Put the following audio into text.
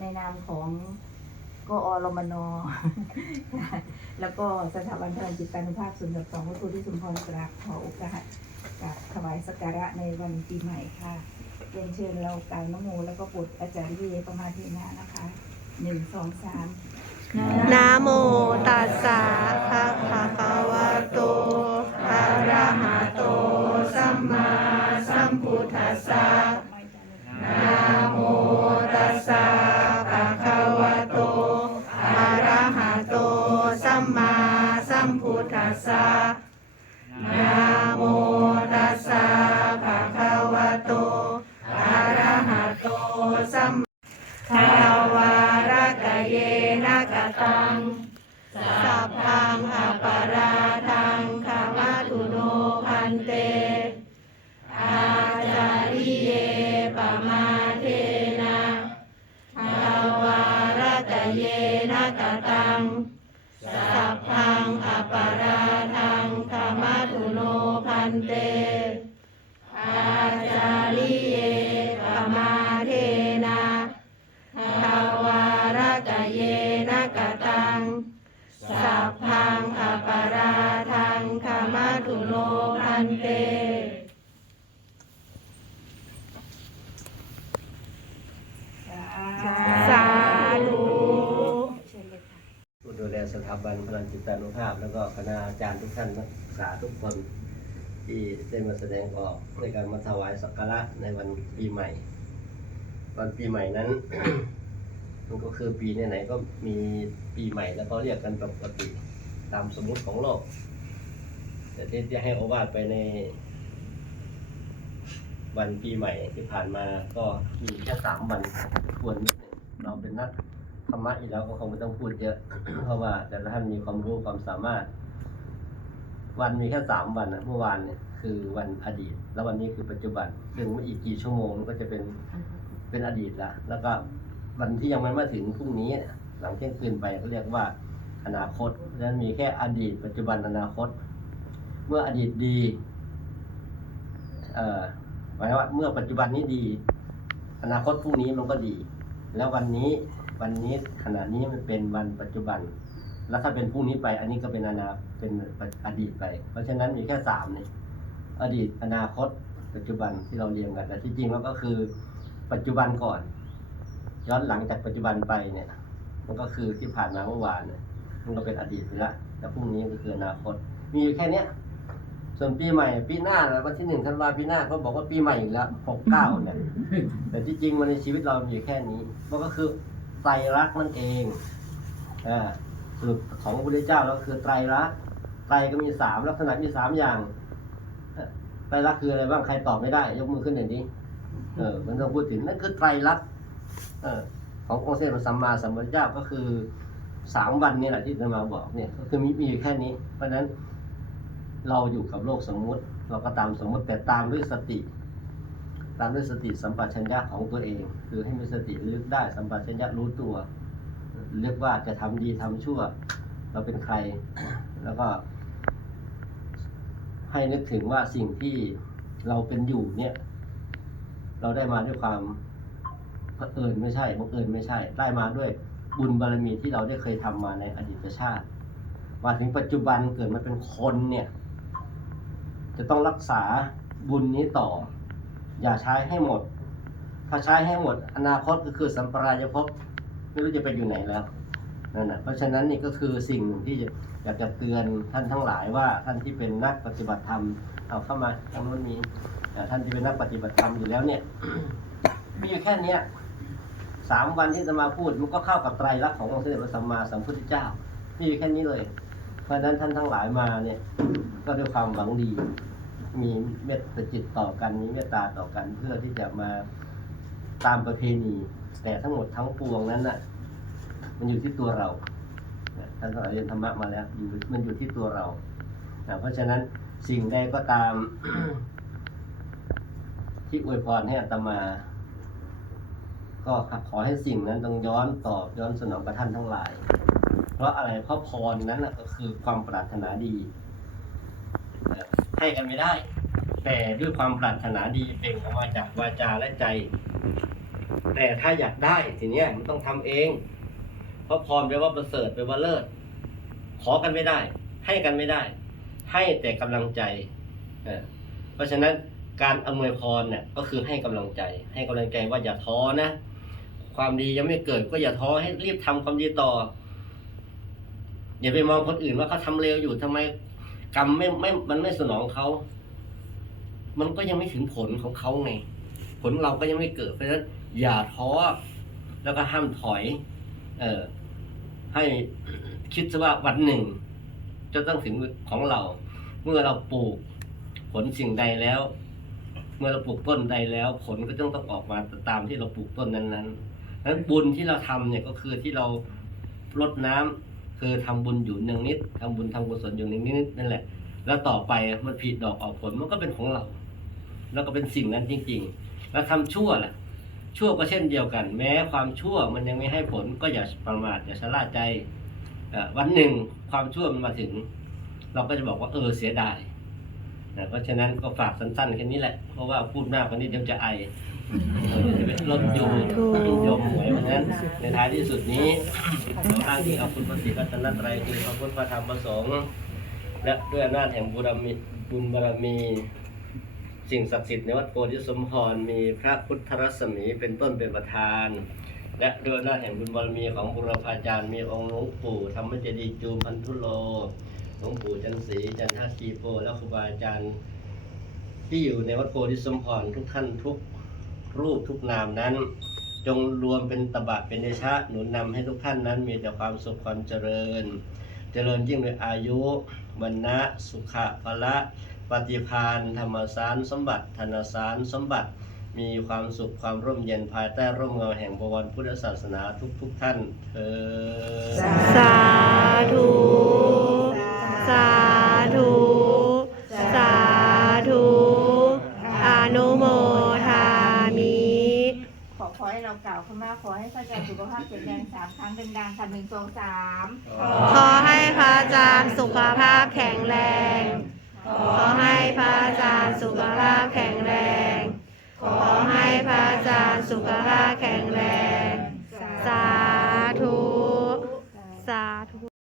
ในนามของกอรมนแล้วก็สถาบันพลังจิตานุภาพศูนย์กับสองวัตถุที่สุนทรกราบขอโอกาสกราบถวายสักการะในวันปีใหม่ค่ะเรียนเชิญเรากาวนโมแล้วก็บทอาจารย์เยประมาธินานะคะหนึ่งสองสามนะโมตัสสะภะคะคะวะโตอะระหะโตสัมมา สัมทาวารกเยนกตัง สัพพังอปาราทังคามาตุโนพันเต อาจาริเยปมาเทนะทาวารกเยนกตัง บันพลังจิตานุภาพ แล้วก็คณาอาจารย์ทุกท่านนักศึกษาทุกคน ที่ได้มาแสดงออกในการมาถวายสักการะในวันปีใหม่ วันปีใหม่นั้น มันก็คือปีไหนๆก็มีปีใหม่แล้วก็เรียกกันปกติตามสมมุติของโลก แต่ที่จะให้โอวาทไปในวันปีใหม่ที่ผ่านมาก็มีแค่สามวันควรนิดหนึ่งเราเป็นนัก ธรรมะอีกแล้วก็คงไม่ต้องพูดเยอะ เพราะว่าแต่ละท่านมีความรู้ความสามารถ วันมีแค่สามวันนะเมื่อวานเนี่ยคือวันอดีต แล้ววันนี้คือปัจจุบัน ซึ่งไม่อีกกี่ชั่วโมงก็จะเป็นเป็นอดีตละแล้วก็วันที่ยังไม่มาถึงพรุ่งนี้เนี่ยหลังเที่ยงคืนไปเขาเรียกว่าอนาคตเพราะฉะนั้นมีแค่อดีต ปัจจุบันอนาคต เมื่ออดีตดีเอ่อหมายว่าเมื่อปัจจุบันนี้ดี อนาคตพรุ่งนี้มันก็ดี แล้ววันนี้ วันนี้ขณะนี้มันเป็นวันปัจจุบัน แล้วถ้าเป็นพรุ่งนี้ไป อันนี้ก็เป็นอนาเป็นอดีตไป เพราะฉะนั้นมีแค่สามนี่อดีตอนาคต ปัจจุบันที่เราเรียงกันแต่ที่จริงแล้วก็คือ ปัจจุบันก่อน ย้อนหลังจากปัจจุบันไปเนี่ย มันก็คือที่ผ่านมาเมื่อวานเนี่ยมันก็เป็นอดีตไปแล้วแต่พรุ่งนี้ก็คืออนาคต มีอยู่แค่เนี้ยส่วนปีใหม่ปีหน้าแล้ววันที่หนึ่งธันวาปีหน้าเขาบอกว่าปีใหม่อีกแล้วหกเก้าเนี่ยแต่ที่จริงมันในชีวิตเรามีอยู่แค่นี้มันก็คือ ไตรลักษณ์นั่นเองอ่าสูตรของพระพุทธเจ้าเราคือไตรลักษณ์ไตรก็มีสามลักษณะมีสามอย่างไตรลักษณ์คืออะไรบ้างใครตอบไม่ได้ ยกมือขึ้นหน่อยดิเออมันต้องพูดถึงนั่นคือไตรลักษณ์เออขององค์เสด็จพระสัมมาสัมพุทธเจ้าก็คือสามวันนี่แหละที่จะมาบอกเนี่ยก็คือมีมีแค่นี้ เพราะฉะนั้นเราอยู่กับโลกสมมุติ เราก็ตามสมมุติแต่ตามด้วยสติ ตามด้วยสติสัมปชัญญะของตัวเอง คือให้มีสติลึกได้สัมปชัญญะรู้ตัว เรียกว่าจะทำดีทำชั่ว เราเป็นใคร แล้วก็ ให้นึกถึงว่าสิ่งที่เราเป็นอยู่เนี่ย เราได้มาด้วยความเผอิญไม่ใช่บังเอิญไม่ใช่ ได้มาด้วยบุญบารมีที่เราได้เคยทำมาในอดีตชาติมาถึงปัจจุบันเกิดมาเป็นคนเนี่ย จะต้องรักษาบุญนี้ต่อ อย่าใช้ให้หมด ถ้าใช้ให้หมด อนาคตก็คือสัมปรายภพไม่รู้จะไปอยู่ไหนแล้วนั่นนะเพราะฉะนั้นนี่ก็คือสิ่งหนึ่งที่อยากจะเตือนท่านทั้งหลายว่าท่านที่เป็นนักปฏิบัติธรรมเอาเข้ามาทางโน้นนี้เอ่ท่านที่เป็นนักปฏิบัติธรรมอยู่แล้วเนี่ยมีอยู่แค่เนี้ยสามวันที่จะมาพูดมันก็เข้ากับไตรลักษณ์ขององค์เสด็จพระสัมมาสัมพุทธเจ้ามีอยู่แค่นี้เลย เพราะฉะนั้นท่านทั้งหลายมาเนี่ย ก็ด้วยความหวังดี มีเมตตาจิตต่อกันมีเมตตาต่อกัน เพื่อที่จะมาตามประเพณีแต่ทั้งหมดทั้งปวงนั้นน่ะ มันอยู่ที่ตัวเราท่านทั้งหลาเรียนธรรมะมาแล้วอยู่มันอยู่ที่ตัวเราเพราะฉะนั้นสิ่งใดก็ตาม ที่อวยพรให้อาตมา ก็ขอให้สิ่งนั้นต้องย้อนตอบย้อนสนองกับท่านทั้งหลาย เพราะอะไรเพราะพรนั้นน่ะก็คือความปรารถนาดี ให้กันไม่ได้ แต่ด้วยความปรารถนาดีเป็นออกมาจากวาจาและใจ แต่ถ้าอยากได้ทีเนี้ยมันต้องทำเอง เพราะพรแปลว่าประเสริฐแปลว่าเลิศขอกันไม่ได้ ให้กันไม่ได้ ให้แต่กำลังใจเพราะฉะนั้นการอำนวยพรเนี่ยก็คือให้กำลังใจ ให้กำลังใจว่าอย่าท้อนะ ความดียังไม่เกิดก็อย่าท้อให้รีบทำความดีต่ออย่าไปมองคนอื่นว่าเขาทำเลวอยู่ทำไม กรรมไม่ไม่มันไม่สนองเขา มันก็ยังไม่ถึงผลของเขาไง ผลเราก็ยังไม่เกิด เพราะฉะนั้นอย่าท้อแล้วก็ห้ามถอย เออให้คิดซะว่าวันหนึ่ง จะต้องถึงของเรา เมื่อเราปลูก ผลสิ่งใดแล้ว เมื่อเราปลูกต้นใดแล้ว ผลก็ต้องต้องออกมาตามที่เราปลูกต้นนั้นๆนั้นบุญที่เราทำเนี่ยก็คือที่เรารดน้ำ คือทำบุญอยู่หนึ่งนิดทำบุญทำกุศลอยู่หนึ่งนิดนั่นแหละ แล้วต่อไปมันผิดดอกออกผลมันก็เป็นของเรา แล้วก็เป็นสิ่งนั้นจริง ๆ แล้วทำชั่วล่ะ ชั่วก็เช่นเดียวกัน แม้ความชั่วมันยังไม่ให้ผลก็อย่าประมาทอย่าชะล่าใจอ่อวันหนึ่งความชั่วมันมาถึง เราก็จะบอกว่าเออเสียดายนะเพราะฉะนั้นก็ฝากสั้นๆแค่นี้แหละ เพราะว่าพูดมากกว่านี้เดี๋ยวจะไอเออจะเป็นรถอยู่ ในท้ายที่สุดนี้อ้างที่เอาคุณพระศรีรัตนตรัยคือพระพุทธพระธรรมพระสงฆ์และด้วยอำนาจแห่งบุญมีบุญบารมี สิ่งศักดิ์สิทธิ์ในวัดโพธิสมพรมีพระพุทธรัศมีเป็นต้นเป็นประธาน และด้วยอำนาจแห่งบุญบารมีของบุรพาจารย์มีองค์หลวงปู่ธรรมเจดีย์จูมพันธุโลหลวงปู่จันศรีจันทคีโปและครูบาอาจารย์ที่อยู่ในวัดโพธิสมพรทุกท่านทุกรูปทุกนามนั้น จงรวมเป็นตบะเป็นเดชะหนุนนำให้ทุกท่านนั้นมีแต่ความสุขความเจริญ เจริญยิ่งด้วยอายุวันนะสุขะพละปฏิพานธรรมสารสมบัติธนสารสมบัติ มีความสุขความร่มเย็นภายใต้ร่มเงาแห่งบวรพุทธศาสนาทุกทุกๆท่านเธอสาธุ กับสุขภาพแข็งแรงสามครั้งดังๆค่ะหนึ่งสองสามขอให้พระอาจารย์สุขภาพแข็งแรง ขอให้พระอาจารย์สุขภาพแข็งแรง ขอให้พระอาจารย์สุขภาพแข็งแรง สาธุ สาธุ